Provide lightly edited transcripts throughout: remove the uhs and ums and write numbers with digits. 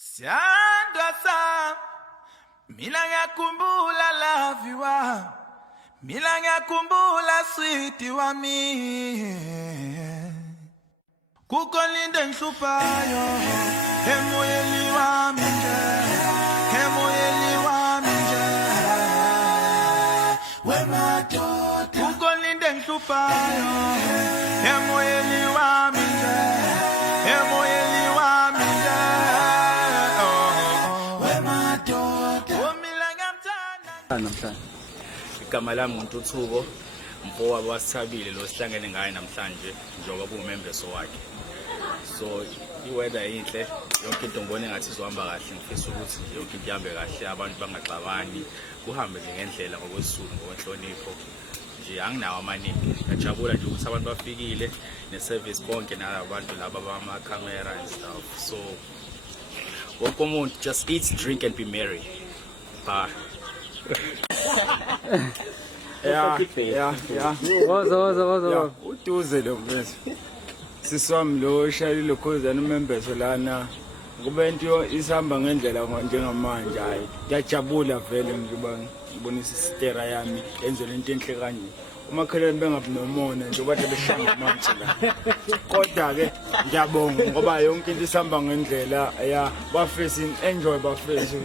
Siyanda sam, mina ngiyakumbula laviwa, mina ngiyakumbula sweetie wami. Kukolinde ngihluphayo, emoyeni wami nje, emoyeni wami nje. Wemadoda, kukolinde ngihluphayo, emoyeni wami nje, emoyeni wami nje. Namhlanje igama lami nguNtuthuko mfowabo kaSthabile lo sihlangene ngaye namhlanje njengoba kuwumembeso wakhe. So iweather inhle, yonke into ngibona engathi izohamba kahle, ngifisa ukuthi yonke into ihambe kahle, abantu bangaxabani, kuhambe nje ngendlela ngokwesizulu ngokwenhlonipho. Nje anginawo amaningi, ngiyajabula nje ukuthi abantu bafikile neservice bonke nalabantu laba bama camera and stuff. So wonke umuntu just eat, drink and be merry. Bye. Yeah. Uduze lo mfethu. Siswami lo shayile lokhozana umembeso lana. Kube into isihamba ngendlela njengamanje hayi. Ngiyajabula vele ngibonisa isitera yami enzela into enhle kanje. Umakhelwane bengabi nomona nje bathi beshanga amanzi la. Kodwa ke ngiyabonga ngoba yonke into isihamba ngendlela ya bafesi enjoy bafesi.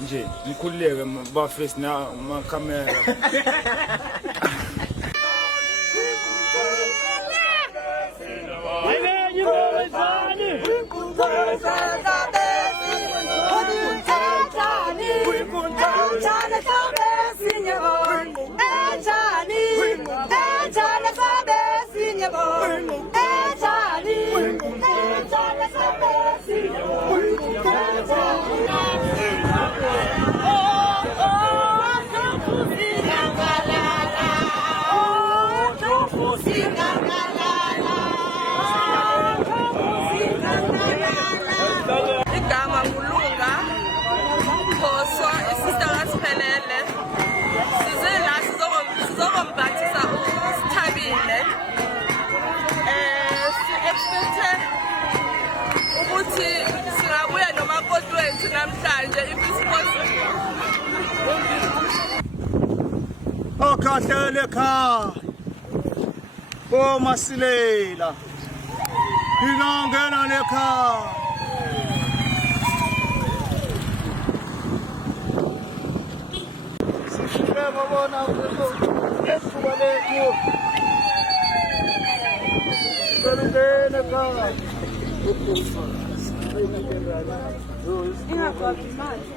Nje nikhululeke bafesi na ma camera. kahle lekhaya omasilela ingangena lekhaya sifike babona ethuba lethu selungene ekhaya ingakwazi manje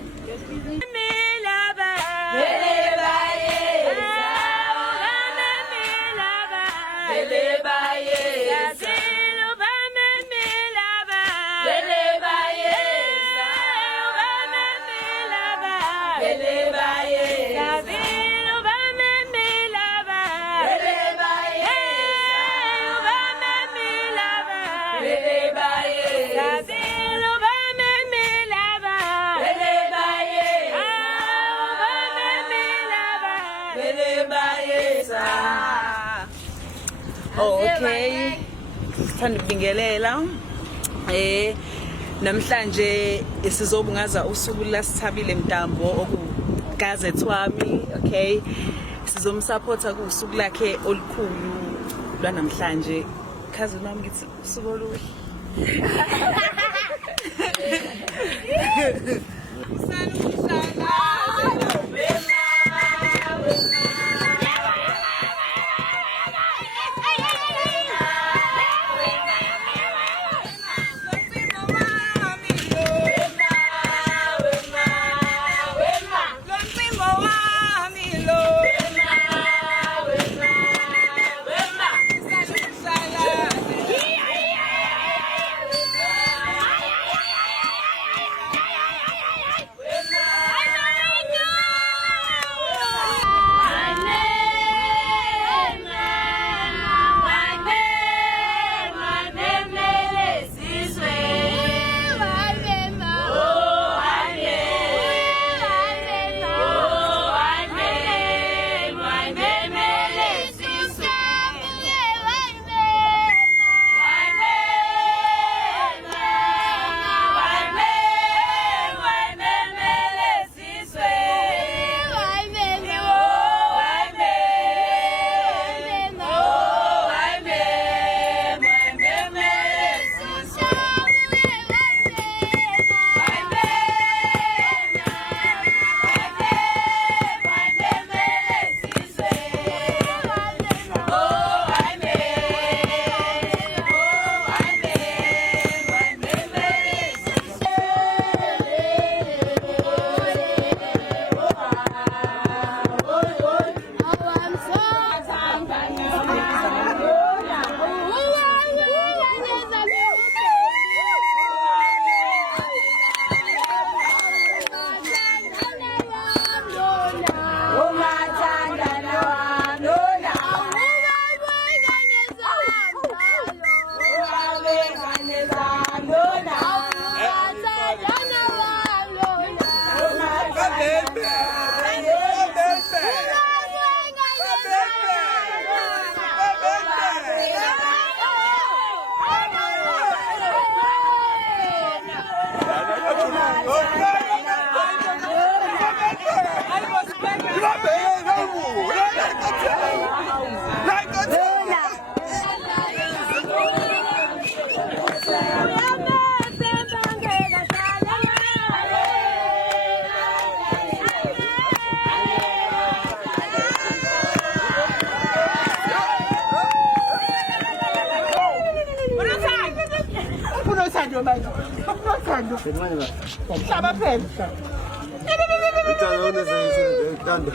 Okay, sithanda ukubingelela namhlanje sizobungaza usuku laSthabile Mntambo okugazethe wami. Okay, sizomsupporta kusuku lakhe olukhulu lwanamhlanje. Khazi nami ngithi usuku oluhle. Hlaba phela. Ithanda ithanda.